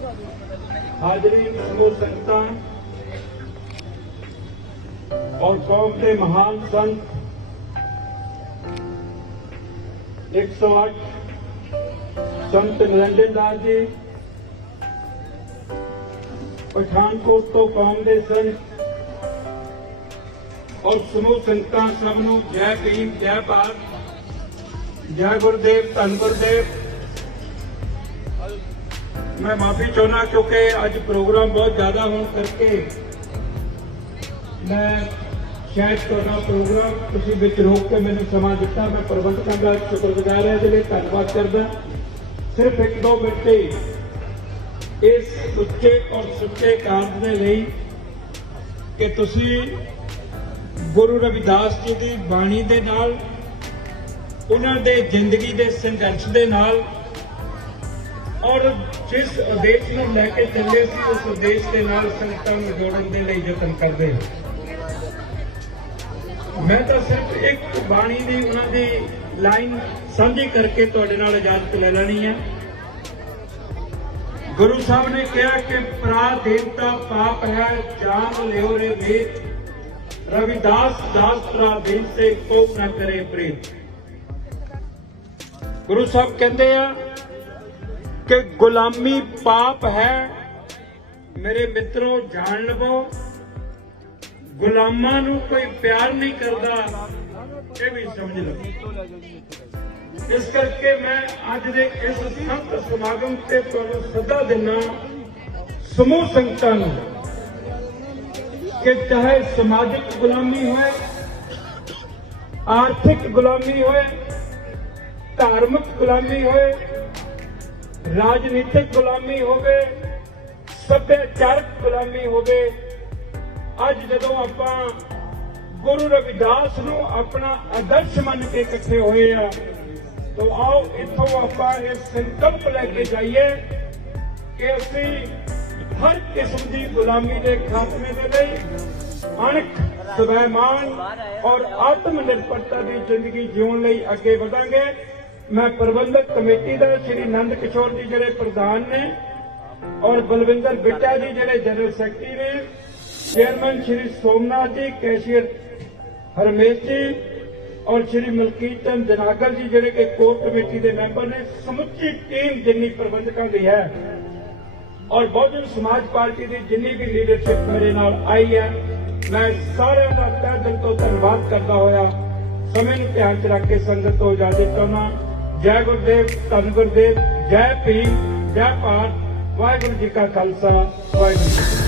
ਹਾਜ਼ਰੀਨ ਸਮੂਹ ਸੰਗਤਾਂ ਔਰ ਕੌਮ ਦੇ ਮਹਾਨ ਸੰਤ 108 ਸੰਤ ਨਿਰੰਜਨ ਦਾਸ ਜੀ, ਪਠਾਨਕੋਟ ਤੋਂ ਕੌਮ ਦੇ ਸੰਤ ਔਰ ਸਮੂਹ ਸੰਗਤਾਂ ਸਭ ਨੂੰ ਜੈ ਭੀਮ, ਜੈ ਭਾਰਤ, ਜੈ ਗੁਰਦੇਵ, ਧੰਨ ਗੁਰਦੇਵ। ਮੈਂ ਮਾਫੀ ਚਾਹੁੰਦਾ ਕਿਉਂਕਿ ਅੱਜ ਪ੍ਰੋਗਰਾਮ ਬਹੁਤ ਜ਼ਿਆਦਾ ਹੋਣ ਕਰਕੇ ਮੈਂ ਸ਼ਾਇਦ ਤੁਹਾਡਾ ਪ੍ਰੋਗਰਾਮ ਤੁਸੀਂ ਵਿੱਚ ਰੋਕ ਕੇ ਮੈਨੂੰ ਸਮਾਂ ਦਿੱਤਾ। ਮੈਂ ਪ੍ਰਬੰਧਕਾਂ ਦਾ ਸ਼ੁਕਰਗੁਜ਼ਾਰ ਹਾਂ ਜਿਹਦੇ ਲਈ, ਧੰਨਵਾਦ ਕਰਦਾ। ਸਿਰਫ ਇੱਕ ਦੋ ਮਿੰਟ ਹੀ ਇਸ ਸੁੱਚੇ ਔਰ ਸੁੱਚੇ ਕਾਰਜ ਦੇ ਲਈ ਕਿ ਤੁਸੀਂ ਗੁਰੂ ਰਵਿਦਾਸ ਜੀ ਦੀ ਬਾਣੀ ਦੇ ਨਾਲ, ਉਹਨਾਂ ਦੇ ਜ਼ਿੰਦਗੀ ਦੇ ਸੰਘਰਸ਼ ਦੇ ਨਾਲ ਔਰ ਜਿਸ ਉਦੇਸ਼ ਨੂੰ ਲੈ ਕੇ ਚੱਲੇ ਸੀ, ਉਸ ਉਦੇਸ਼ ਦੇ ਨਾਲ ਸੰਗਤਾਂ ਨੂੰ ਜੋੜਨ ਦੇ ਲਈ ਯਤਨ ਕਰਦੇ ਹਾਂ ਮੈਂ ਤਾਂ ਸਿਰਫ ਇੱਕ ਬਾਣੀ ਦੀ ਉਹਨਾਂ ਦੀ ਲਾਈਨ ਸਾਂਝੀ ਕਰਕੇ ਤੁਹਾਡੇ ਨਾਲ ਇਜਾਜ਼ਤ ਲੈ ਲੈਣੀ ਹੈ। ਗੁਰੂ ਸਾਹਿਬ ਨੇ ਕਿਹਾ ਕਿ ਪ੍ਰਾ ਦੇਵਤਾ ਪਾਪ ਹੈ, ਜਾਨ ਲਿਓ ਰੇ ਵੇਦ। ਰਵਿਦਾਸ ਦਾਸ ਪ੍ਰਾ ਦੇਵ ਸੇ ਕੋ ਨਾ ਕਰੇ ਪ੍ਰੀਤ। ਗੁਰੂ ਸਾਹਿਬ ਕਹਿੰਦੇ ਆ ਕਿ ਗੁਲਾਮੀ ਪਾਪ ਹੈ। ਮੇਰੇ ਮਿੱਤਰੋ, ਜਾਣ ਲਵੋ, ਗੁਲਾਮਾਂ ਨੂੰ ਕੋਈ ਪਿਆਰ ਨਹੀਂ ਕਰਦਾ, ਇਹ ਵੀ ਸਮਝ ਲਓ। ਇਸ ਕਰਕੇ ਮੈਂ ਅੱਜ ਦੇ ਇਸ ਸੰਤ ਸਮਾਗਮ ਤੇ ਤੁਹਾਨੂੰ ਸੱਦਾ ਦਿੰਨਾ ਸਮੂਹ ਸੰਗਤਾਂ ਨੂੰ, ਕਿ ਚਾਹੇ ਸਮਾਜਿਕ ਗੁਲਾਮੀ ਹੋਏ, ਆਰਥਿਕ ਗੁਲਾਮੀ ਹੋਏ, ਧਾਰਮਿਕ ਗੁਲਾਮੀ ਹੋਏ ਰਾਜਨੀਤਿਕ ਗੁਲਾਮੀ ਹੋਵੇ, ਸੱਭਿਆਚਾਰਕ ਗੁਲਾਮੀ ਹੋਵੇ, ਅੱਜ ਜਦੋਂ ਆਪਾਂ ਗੁਰੂ ਰਵਿਦਾਸ ਨੂੰ ਆਪਣਾ ਆਦਰਸ਼ ਮੰਨ ਕੇ ਇਕੱਠੇ ਹੋਏ ਆ, ਤਾਂ ਆਓ ਇੱਥੋਂ ਆਪਾਂ ਇਹ ਸੰਕਲਪ ਲੈ ਕੇ ਜਾਈਏ ਕਿ ਅਸੀਂ ਹਰ ਕਿਸਮ ਦੀ ਗੁਲਾਮੀ ਦੇ ਖਾਤਮੇ ਦੇ ਲਈ ਅਣਖ, ਸਵੈਮਾਨ ਔਰ ਆਤਮ ਨਿਰਭਰਤਾ ਦੀ ਜ਼ਿੰਦਗੀ ਜਿਉਣ ਲਈ ਅੱਗੇ ਵਧਾਂਗੇ। ਮੈਂ ਪ੍ਰਬੰਧਕ ਕਮੇਟੀ ਦਾ ਸ਼੍ਰੀ ਨੰਦ ਕਿਸ਼ੋਰ ਜੀ ਜਿਹੜੇ ਪ੍ਰਧਾਨ ਨੇ ਔਰ ਬਲਵਿੰਦਰ ਬਿੱਟਾ ਜੀ ਜਿਹੜੇ ਜਨਰਲ ਸੈਕਟਰੀ ਨੇ, ਚੇਅਰਮੈਨ ਸ਼੍ਰੀ ਸੋਮਨਾਥ ਜੀ, ਕੈਸ਼ੀਅਰ ਹਰਮੇਸ਼ ਜੀ ਔਰ ਸ਼੍ਰੀ ਮਲਕੀਤ ਚੰਦ ਜਨਾਗਰ ਜੀ ਜਿਹੜੇ ਕਿ ਕੋਰ ਕਮੇਟੀ ਦੇ ਮੈਂਬਰ ਨੇ, ਸਮੁੱਚੀ ਟੀਮ ਜਿੰਨੀ ਪ੍ਰਬੰਧਕਾਂ ਦੀ ਹੈ ਔਰ ਬਹੁਜਨ ਸਮਾਜ ਪਾਰਟੀ ਦੀ ਜਿੰਨੀ ਵੀ ਲੀਡਰਸ਼ਿਪ ਮੇਰੇ ਨਾਲ ਆਈ ਹੈ, ਮੈਂ ਸਾਰਿਆਂ ਦਾ ਤਹਿ ਦਿਲ ਤੋਂ ਧੰਨਵਾਦ ਕਰਦਾ ਹੋਇਆ। ਸਮੇਂ ਨੂੰ ਧਿਆਨ ਚ ਰੱਖ ਕੇ ਸੰਗਤ ਤੋਂ ਇਜਾਜ਼ਤ ਚਾਹੁੰਦਾ ਜੈ ਗੁਰਦੇਵ ਧੰਨ ਗੁਰਦੇਵ ਜੈ ਭੀਮ ਜੈ ਭਾਰਤ ਵਾਹਿਗੁਰੂ ਜੀ ਕਾ ਖਾਲਸਾ ਵਾਹਿਗੁਰੂ ਜੀ